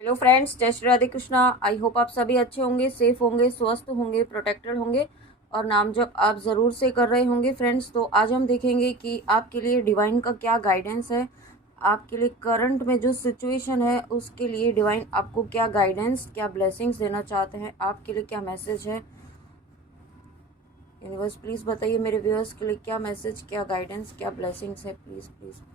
Hello friends, जय Shri Radhe Krishna. I hope आप सभी अच्छे होंगे, सेफ होंगे, स्वस्थ होंगे, प्रोटेक्टेड होंगे और नाम जप आप ज़रूर से कर रहे होंगे। फ्रेंड्स, तो आज हम देखेंगे कि आपके लिए डिवाइन का क्या गाइडेंस है। आपके लिए करंट में जो सिचुएशन है उसके लिए डिवाइन आपको क्या गाइडेंस, क्या ब्लेसिंग्स देना चाहते हैं, आपके लिए क्या मैसेज है। यूनिवर्स प्लीज़ बताइए मेरे व्यूअर्स के लिए क्या मैसेज, क्या गाइडेंस, क्या ब्लेसिंग्स है। Please please please.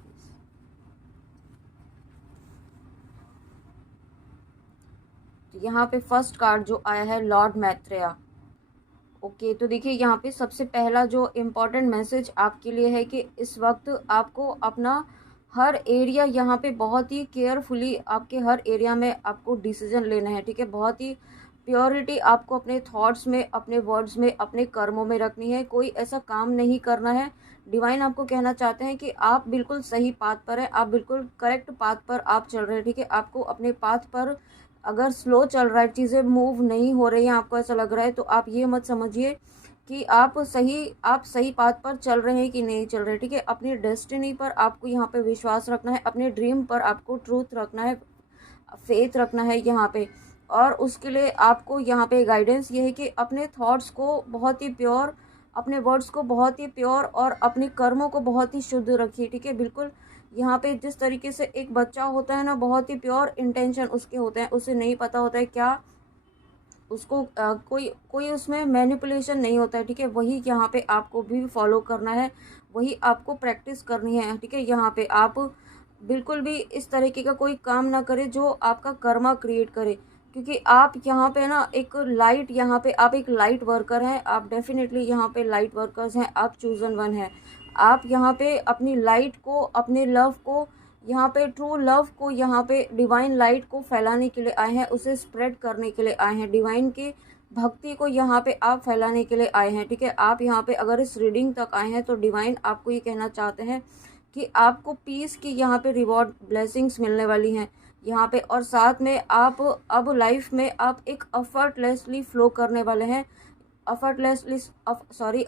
यहाँ पे फर्स्ट कार्ड जो आया है लॉर्ड मैत्रेय। ओके, तो देखिए यहाँ पे सबसे पहला जो इम्पोर्टेंट मैसेज आपके लिए है कि इस वक्त आपको अपना हर एरिया यहाँ पे बहुत ही केयरफुली, आपके हर एरिया में आपको डिसीजन लेना है। ठीक है, बहुत ही प्योरिटी आपको अपने थॉट्स में, अपने वर्ड्स में, अपने कर्मों में रखनी है। कोई ऐसा काम नहीं करना है। डिवाइन आपको कहना चाहते हैं कि आप बिल्कुल सही पाथ पर हैं, आप बिल्कुल करेक्ट पाथ पर आप चल रहे हैं। ठीक है, आपको अपने पाथ पर अगर स्लो चल रहा है, चीज़ें मूव नहीं हो रही हैं, आपको ऐसा लग रहा है, तो आप ये मत समझिए कि आप सही पाथ पर चल रहे हैं कि नहीं चल रहे। ठीक है, अपनी डेस्टिनी पर आपको यहाँ पे विश्वास रखना है, अपने ड्रीम पर आपको ट्रूथ रखना है, फेथ रखना है यहाँ पे। और उसके लिए आपको यहाँ पे गाइडेंस ये है कि अपने थॉट्स को बहुत ही प्योर, अपने वर्ड्स को बहुत ही प्योर और अपने कर्मों को बहुत ही शुद्ध रखिए। ठीक है, बिल्कुल यहाँ पे जिस तरीके से एक बच्चा होता है ना, बहुत ही प्योर इंटेंशन उसके होते हैं, उसे नहीं पता होता है क्या, उसको कोई कोई उसमें मैनिपुलेशन नहीं होता है। ठीक है, वही यहाँ पे आपको भी फॉलो करना है, वही आपको प्रैक्टिस करनी है। ठीक है, यहाँ पे आप बिल्कुल भी इस तरीके का कोई काम ना करें जो आपका कर्मा क्रिएट करे, क्योंकि आप यहाँ पे ना एक लाइट, यहाँ पे आप एक लाइट वर्कर हैं। आप डेफिनेटली यहाँ पे लाइट वर्कर्स हैं, आप चूजन वन हैं। आप यहाँ पे अपनी लाइट को, अपने लव को, यहाँ पे ट्रू लव को, यहाँ पे डिवाइन लाइट को फैलाने के लिए आए हैं, उसे स्प्रेड करने के लिए आए हैं। डिवाइन की भक्ति को यहाँ पे आप फैलाने के लिए आए हैं। ठीक है, आप यहाँ पे अगर इस रीडिंग तक आए हैं तो डिवाइन आपको ये कहना चाहते हैं कि आपको पीस की यहाँ पे रिवॉर्ड, ब्लेसिंग्स मिलने वाली हैं यहाँ पे। और साथ में आप अब लाइफ में आप एक अफर्टलेसली फ्लो करने वाले हैं। अफर्टलेसली, सॉरी,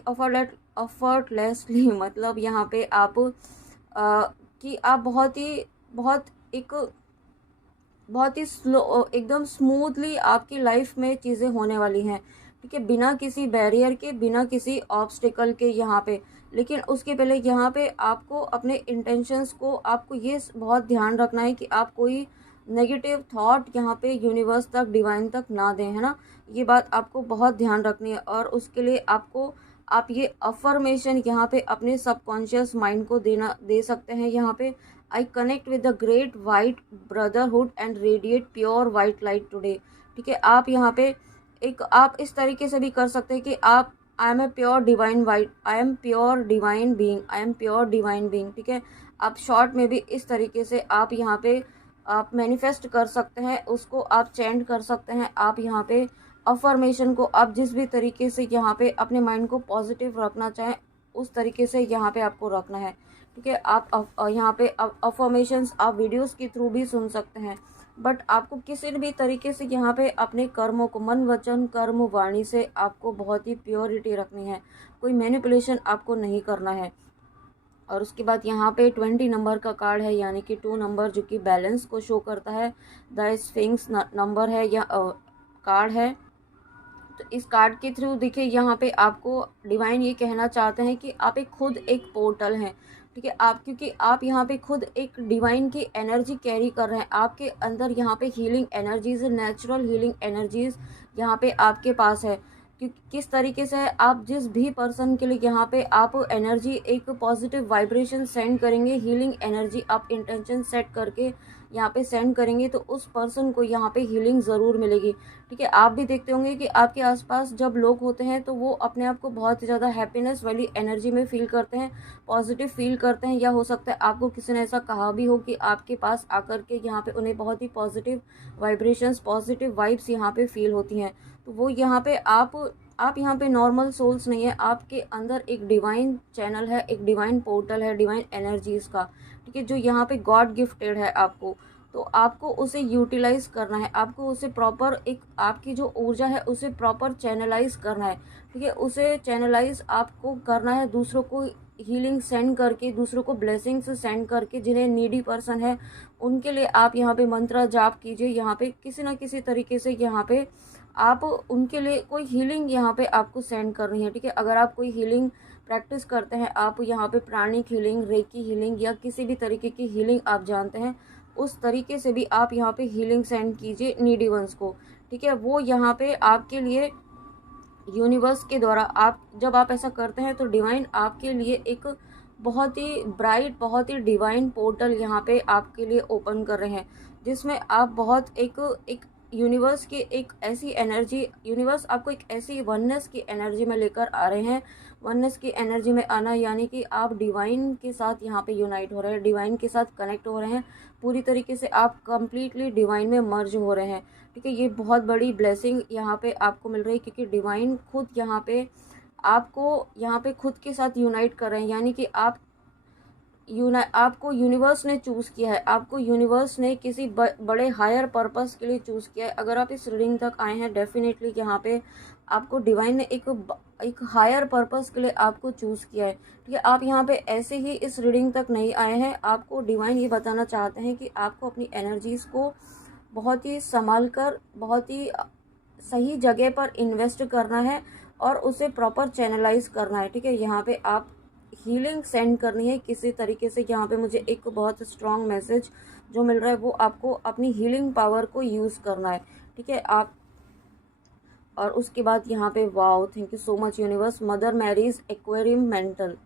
अफर्टलेसली मतलब यहाँ पे आप कि आप बहुत ही स्लो, एकदम स्मूथली आपकी लाइफ में चीज़ें होने वाली हैं। ठीक है, बिना किसी बैरियर के, बिना किसी ऑब्स्टिकल के यहाँ पे। लेकिन उसके पहले यहाँ पे आपको अपने इंटेंशंस को, आपको ये बहुत ध्यान रखना है कि आप कोई नेगेटिव थॉट यहाँ पे यूनिवर्स तक, डिवाइन तक ना दें, है ना। ये बात आपको बहुत ध्यान रखनी है। और उसके लिए आप ये अफर्मेशन यहाँ पे अपने सबकॉन्शियस माइंड को दे सकते हैं यहाँ पे। I connect with the great white brotherhood and radiate pure white light today. ठीक है, आप यहाँ पे आप इस तरीके से भी कर सकते हैं कि आप, I am a pure divine white, I am pure divine being, I am pure divine being. ठीक है, आप शॉर्ट में भी इस तरीके से आप यहाँ पे आप मैनिफेस्ट कर सकते हैं, उसको आप चैंट कर सकते हैं। आप यहाँ पे अफर्मेशन को आप जिस भी तरीके से यहाँ पे अपने माइंड को पॉजिटिव रखना चाहें, उस तरीके से यहाँ पे आपको रखना है। ठीक है, आप यहाँ पे अफर्मेशंस आप वीडियोस के थ्रू भी सुन सकते हैं, बट आपको किसी भी तरीके से यहाँ पे अपने कर्मों को, मन वचन कर्म वाणी से आपको बहुत ही प्योरिटी रखनी है। कोई मैनिपुलेशन आपको नहीं करना है। और उसके बाद यहाँ पे 20 नंबर का कार्ड है, यानी कि 2 नंबर, जो कि बैलेंस को शो करता है। द स्फिंक्स नंबर है या कार्ड है। तो इस कार्ड के थ्रू देखिए यहाँ पे आपको डिवाइन ये कहना चाहते हैं कि आप खुद एक पोर्टल हैं। ठीक है, आप, क्योंकि आप यहाँ पे खुद एक डिवाइन की एनर्जी कैरी कर रहे हैं। आपके अंदर यहाँ पे healing energies, natural healing energies यहाँ पे आपके पास है। क्योंकि किस तरीके से आप जिस भी पर्सन के लिए यहाँ पे आप एनर्जी, एक पॉजिटिव वाइब्रेशन सेंड करेंगे, हीलिंग एनर्जी आप इंटेंशन सेट करके यहाँ पे सेंड करेंगे, तो उस पर्सन को यहाँ पे हीलिंग ज़रूर मिलेगी। ठीक है, आप भी देखते होंगे कि आपके आसपास जब लोग होते हैं तो वो अपने आप को बहुत ही ज़्यादा हैप्पीनेस वाली एनर्जी में फील करते हैं, पॉजिटिव फील करते हैं। या हो सकता है आपको किसी ने ऐसा कहा भी हो कि आपके पास आकर के यहाँ पे उन्हें बहुत ही पॉजिटिव वाइब्रेशंस, पॉजिटिव वाइब्स यहाँ पे फील होती हैं। तो वो यहाँ पे आप यहाँ पे नॉर्मल सोल्स नहीं है, आपके अंदर एक डिवाइन चैनल है, एक डिवाइन पोर्टल है, डिवाइन एनर्जीज का। ठीक है, जो यहाँ पे गॉड गिफ्टेड है आपको। तो आपको उसे यूटिलाइज करना है, आपको उसे प्रॉपर, एक आपकी जो ऊर्जा है उसे प्रॉपर चैनलाइज करना है। ठीक है, उसे चैनलाइज आपको करना है, दूसरों को हीलिंग सेंड करके, दूसरों को ब्लेसिंग्स सेंड करके, जिन्हें नीडी पर्सन है उनके लिए आप यहाँ पे मंत्र जाप कीजिए। यहाँ पे किसी ना किसी तरीके से यहाँ पे आप उनके लिए कोई हीलिंग यहाँ पे आपको सेंड करनी है, ठीक है। अगर आप कोई हीलिंग प्रैक्टिस करते हैं, आप यहाँ पे प्राणिक हीलिंग, रेकी हीलिंग या किसी भी तरीके की हीलिंग आप जानते हैं, उस तरीके से भी आप यहाँ पे हीलिंग सेंड कीजिए नीडी वंस को, ठीक है। वो यहाँ पे आपके लिए यूनिवर्स के द्वारा, आप जब आप ऐसा करते हैं तो डिवाइन आपके लिए एक बहुत ही ब्राइट, बहुत ही डिवाइन पोर्टल यहाँ पे आपके लिए ओपन कर रहे हैं, जिसमें आप बहुत एक यूनिवर्स की एक ऐसी एनर्जी, यूनिवर्स आपको एक ऐसी वननेस की एनर्जी में लेकर आ रहे हैं। वननेस की एनर्जी में आना यानी कि आप डिवाइन के साथ यहाँ पे यूनाइट हो रहे हैं, डिवाइन के साथ कनेक्ट हो रहे हैं, पूरी तरीके से आप कंप्लीटली डिवाइन में मर्ज हो रहे हैं, ठीक है। ये बहुत बड़ी ब्लेसिंग यहाँ पे आपको मिल रही है, क्योंकि डिवाइन खुद यहाँ पे आपको यहाँ पे खुद के साथ यूनाइट कर रहे हैं, यानी कि आपको यूनिवर्स ने चूज़ किया है, आपको यूनिवर्स ने किसी बड़े हायर पर्पस के लिए चूज़ किया है। अगर आप इस रीडिंग तक आए हैं, डेफिनेटली यहाँ पे आपको डिवाइन ने एक हायर पर्पस के लिए आपको चूज़ किया है, ठीक है। आप यहाँ पे ऐसे ही इस रीडिंग तक नहीं आए हैं, आपको डिवाइन ये बताना चाहते हैं कि आपको अपनी एनर्जीज़ को बहुत ही संभाल कर, बहुत ही सही जगह पर इन्वेस्ट करना है और उसे प्रॉपर चैनलाइज करना है, ठीक है। यहाँ पे आप हीलिंग सेंड करनी है किसी तरीके से। यहाँ पे मुझे एक बहुत स्ट्रॉन्ग मैसेज जो मिल रहा है, वो आपको अपनी हीलिंग पावर को यूज़ करना है, ठीक है। आप और उसके बाद यहाँ पे wow, thank you so much universe, Mother Mary's aquarium mantle.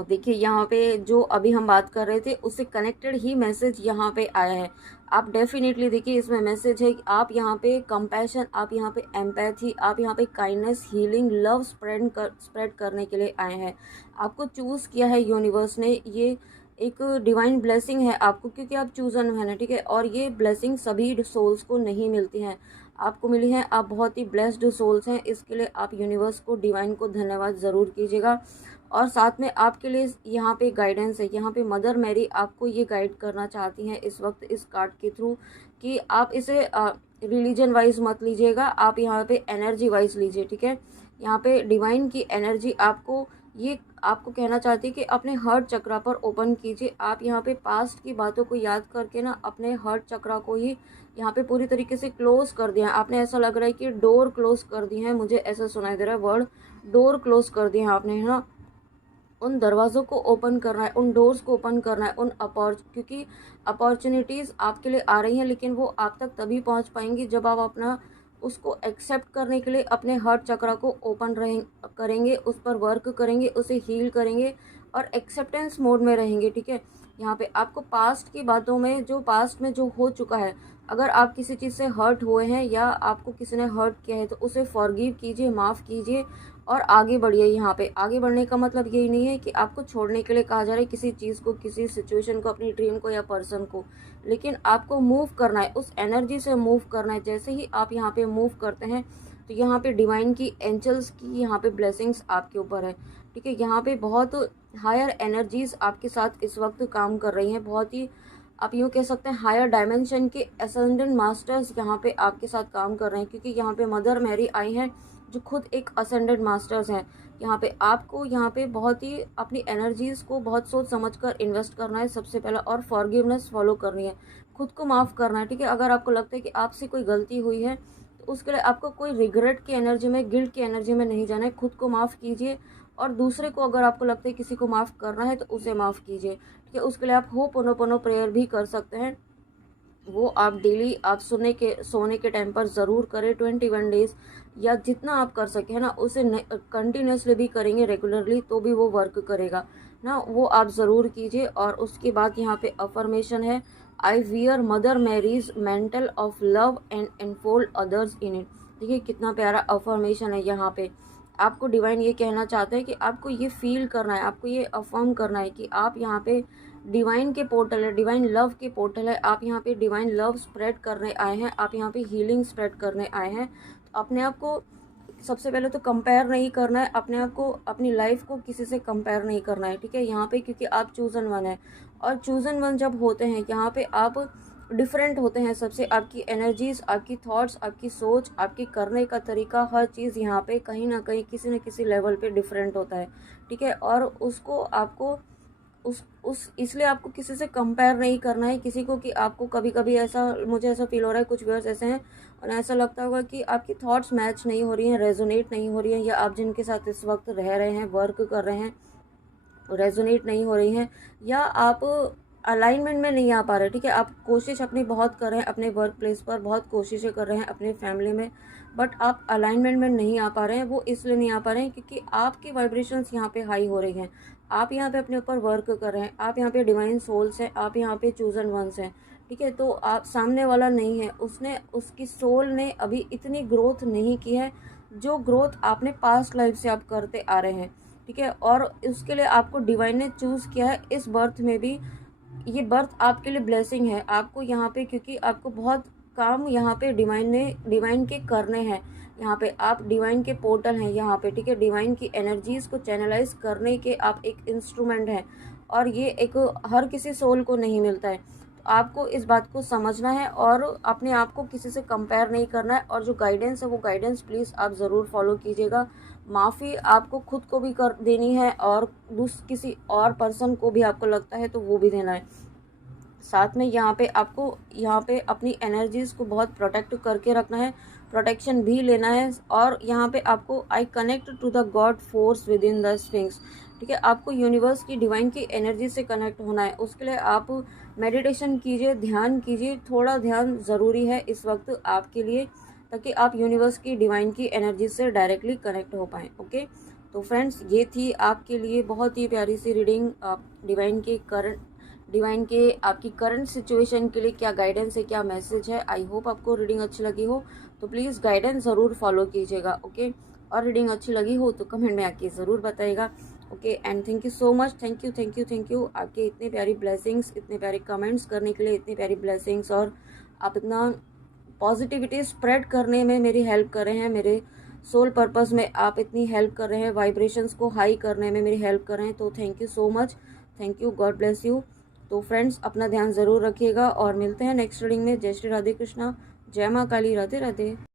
देखिए यहाँ पे जो अभी हम बात कर रहे थे उससे कनेक्टेड ही मैसेज यहाँ पे आया है। आप डेफिनेटली देखिए, इसमें मैसेज है कि आप यहाँ पे कंपैशन, आप यहाँ पे एम्पैथी, आप यहाँ पे काइंडनेस, हीलिंग, लव स्प्रेड करने के लिए आए हैं। आपको चूज़ किया है यूनिवर्स ने, ये एक डिवाइन ब्लेसिंग है आपको, क्योंकि आप चूजन है ना, ठीक है। और ये ब्लेसिंग सभी सोल्स को नहीं मिलती हैं, आपको मिली हैं। आप बहुत ही ब्लेस्ड सोल्स हैं, इसके लिए आप यूनिवर्स को, डिवाइन को धन्यवाद ज़रूर कीजिएगा। और साथ में आपके लिए यहाँ पे गाइडेंस है, यहाँ पे मदर मैरी आपको ये गाइड करना चाहती हैं इस वक्त इस कार्ड के थ्रू, कि आप इसे रिलीजन वाइज मत लीजिएगा, आप यहाँ पे एनर्जी वाइज लीजिए, ठीक है। यहाँ पे डिवाइन की एनर्जी आपको कहना चाहती है कि अपने हार्ट चक्रा पर ओपन कीजिए। आप यहाँ पे पास्ट की बातों को याद करके ना अपने हार्ट चक्रा को ही यहाँ पे पूरी तरीके से क्लोज कर दिया। आपने, ऐसा लग रहा है कि डोर क्लोज कर दी है, मुझे ऐसा सुनाई दे रहा है वर्ड, डोर क्लोज कर दिए हैं आपने, है ना। उन दरवाज़ों को ओपन करना है, उन डोर्स को ओपन करना है, क्योंकि अपॉर्चुनिटीज़ आपके लिए आ रही हैं, लेकिन वो आप तक तभी पहुंच पाएंगी जब आप अपना उसको एक्सेप्ट करने के लिए अपने हार्ट चक्रा को ओपन करेंगे, उस पर वर्क करेंगे, उसे हील करेंगे और एक्सेप्टेंस मोड में रहेंगे, ठीक है। यहाँ पे आपको पास्ट की बातों में, जो पास्ट में जो हो चुका है, अगर आप किसी चीज़ से हर्ट हुए हैं या आपको किसी ने हर्ट किया है, तो उसे फॉरगिव कीजिए, माफ़ कीजिए और आगे बढ़िए। यहाँ पे आगे बढ़ने का मतलब यही नहीं है कि आपको छोड़ने के लिए कहा जा रहा है किसी चीज़ को, किसी सिचुएशन को, अपनी ड्रीम को या पर्सन को, लेकिन आपको मूव करना है, उस एनर्जी से मूव करना है। जैसे ही आप यहाँ पे मूव करते हैं तो यहाँ पे डिवाइन की, एंजल्स की यहाँ पे ब्लेसिंग्स आपके ऊपर है, ठीक है। यहाँ पे बहुत हायर एनर्जीज आपके साथ इस वक्त काम कर रही हैं, बहुत ही आप यूँ कह सकते हैं हायर डायमेंशन के असेंडेंट मास्टर्स यहाँ पे आपके साथ काम कर रहे हैं, क्योंकि यहाँ पे मदर मैरी आई हैं जो खुद एक असेंडेंट मास्टर्स हैं। यहाँ पे आपको यहाँ पे बहुत ही अपनी एनर्जीज़ को बहुत सोच समझकर इन्वेस्ट करना है सबसे पहला, और फॉरगिवनेस फॉलो करनी है, खुद को माफ़ करना है, ठीक है। अगर आपको लगता है कि आपसे कोई गलती हुई है तो उसके लिए आपको कोई रिग्रेट की एनर्जी में, गिल्ट की एनर्जी में नहीं जाना है, खुद को माफ़ कीजिए। और दूसरे को, अगर आपको लगता है किसी को माफ़ करना है तो उसे माफ़ कीजिए, ठीक है। उसके लिए आप होपोनोपोनो प्रेयर भी कर सकते हैं, वो आप डेली आप सोने के टाइम पर ज़रूर करें, 21 डेज़ या जितना आप कर सकें, है ना। उसे कंटिन्यूसली भी करेंगे, रेगुलरली, तो भी वो वर्क करेगा ना, वो आप ज़रूर कीजिए। और उसके बाद यहाँ पे अफर्मेशन है, I wear mother Mary's mantle of love and enfold others in it. देखिए कितना प्यारा अफर्मेशन है। यहाँ पे आपको डिवाइन ये कहना चाहते हैं कि आपको ये फील करना है, आपको ये अफर्म करना है कि आप यहाँ पे डिवाइन के पोर्टल है, डिवाइन लव के पोर्टल है, आप यहाँ पे डिवाइन लव स्प्रेड करने आए हैं, आप यहाँ पे हीलिंग स्प्रेड करने आए हैं। तो अपने आप को सबसे पहले तो कंपेयर नहीं करना है, अपने आप को, अपनी लाइफ को किसी से कंपेयर नहीं करना है, ठीक है। यहाँ पे क्योंकि आप चूजन वन है, और चूजन वन जब होते हैं यहाँ पे आप डिफरेंट होते हैं सबसे। आपकी एनर्जीज, आपकी थॉट्स, आपकी सोच, आपकी करने का तरीका, हर चीज़ यहाँ पे कहीं ना कहीं किसी न किसी लेवल पे डिफरेंट होता है, ठीक है। और उसको आपको उस इसलिए आपको किसी से कंपेयर नहीं करना है किसी को, कि आपको कभी कभी ऐसा, मुझे ऐसा फील हो रहा है, कुछ व्यूअर्स ऐसे हैं और ऐसा लगता होगा कि आपकी थॉट्स मैच नहीं हो रही हैं, रेजोनेट नहीं हो रही हैं, या आप जिनके साथ इस वक्त रह रहे हैं, वर्क कर रहे हैं, रेजोनेट नहीं हो रही हैं, या आप अलाइनमेंट में नहीं आ पा रहे, ठीक है। आप कोशिश अपनी बहुत कर रहे हैं, अपने वर्क प्लेस पर बहुत कोशिशें कर रहे हैं, अपने फैमिली में, बट आप अलाइनमेंट में नहीं आ पा रहे हैं। वो इसलिए नहीं आ पा रहे हैं क्योंकि आपकी वाइब्रेशंस यहाँ पे हाई हो रही हैं। आप यहाँ पे अपने ऊपर वर्क कर रहे हैं, आप यहाँ पे डिवाइन सोल्स हैं, आप यहाँ पे चूजन वंस हैं, ठीक है। तो आप, सामने वाला नहीं है, उसने, उसकी सोल ने अभी इतनी ग्रोथ नहीं की है जो ग्रोथ आपने पास्ट लाइफ से आप करते आ रहे हैं, ठीक है। और उसके लिए आपको डिवाइन ने चूज़ किया है इस बर्थ में भी। ये बर्थ आपके लिए ब्लेसिंग है आपको यहाँ पे, क्योंकि आपको बहुत काम यहाँ पे डिवाइन के करने हैं। यहाँ पे आप डिवाइन के पोर्टल हैं यहाँ पे, ठीक है। डिवाइन की एनर्जीज को चैनलाइज करने के आप एक इंस्ट्रूमेंट हैं, और ये एक हर किसी सोल को नहीं मिलता है। तो आपको इस बात को समझना है और अपने आप को किसी से कंपेयर नहीं करना है, और जो गाइडेंस है वो गाइडेंस प्लीज़ आप ज़रूर फॉलो कीजिएगा। माफ़ी आपको खुद को भी कर देनी है, और किसी और पर्सन को भी आपको लगता है तो वो भी देना है। साथ में यहाँ पे आपको यहाँ पे अपनी एनर्जीज़ को बहुत प्रोटेक्ट करके रखना है, प्रोटेक्शन भी लेना है। और यहाँ पे आपको, I connect to the God force within the Sphinx, ठीक है। आपको यूनिवर्स की, डिवाइन की एनर्जी से कनेक्ट होना है। उसके लिए आप मेडिटेशन कीजिए, ध्यान कीजिए, थोड़ा ध्यान ज़रूरी है इस वक्त आपके लिए, ताकि आप यूनिवर्स की, डिवाइन की एनर्जी से डायरेक्टली कनेक्ट हो पाएँ। ओके, तो फ्रेंड्स, ये थी आपके लिए बहुत ही प्यारी सी रीडिंग। आप डिवाइन के आपकी करंट सिचुएशन के लिए क्या गाइडेंस है, क्या मैसेज है। आई होप आपको रीडिंग अच्छी लगी हो, तो प्लीज़ गाइडेंस ज़रूर फॉलो कीजिएगा, ओके। और रीडिंग अच्छी लगी हो तो कमेंट में आके ज़रूर बताइएगा, okay. And thank you so much, thank you thank you thank you आपके इतने प्यारी ब्लेसिंग्स, इतने प्यारे कमेंट्स करने के लिए, इतनी प्यारी ब्लेसिंग्स, और आप इतना पॉजिटिविटी स्प्रेड करने में मेरी हेल्प कर रहे हैं, मेरे सोल पर्पस में आप इतनी हेल्प कर रहे हैं, वाइब्रेशंस को हाई करने में मेरी हेल्प कर रहे हैं, तो thank you so much, thank you, God bless you. तो फ्रेंड्स, अपना ध्यान ज़रूर रखिएगा और मिलते हैं नेक्स्ट रीडिंग में। जय श्री राधे कृष्णा, जय माँ काली, राधे राधे।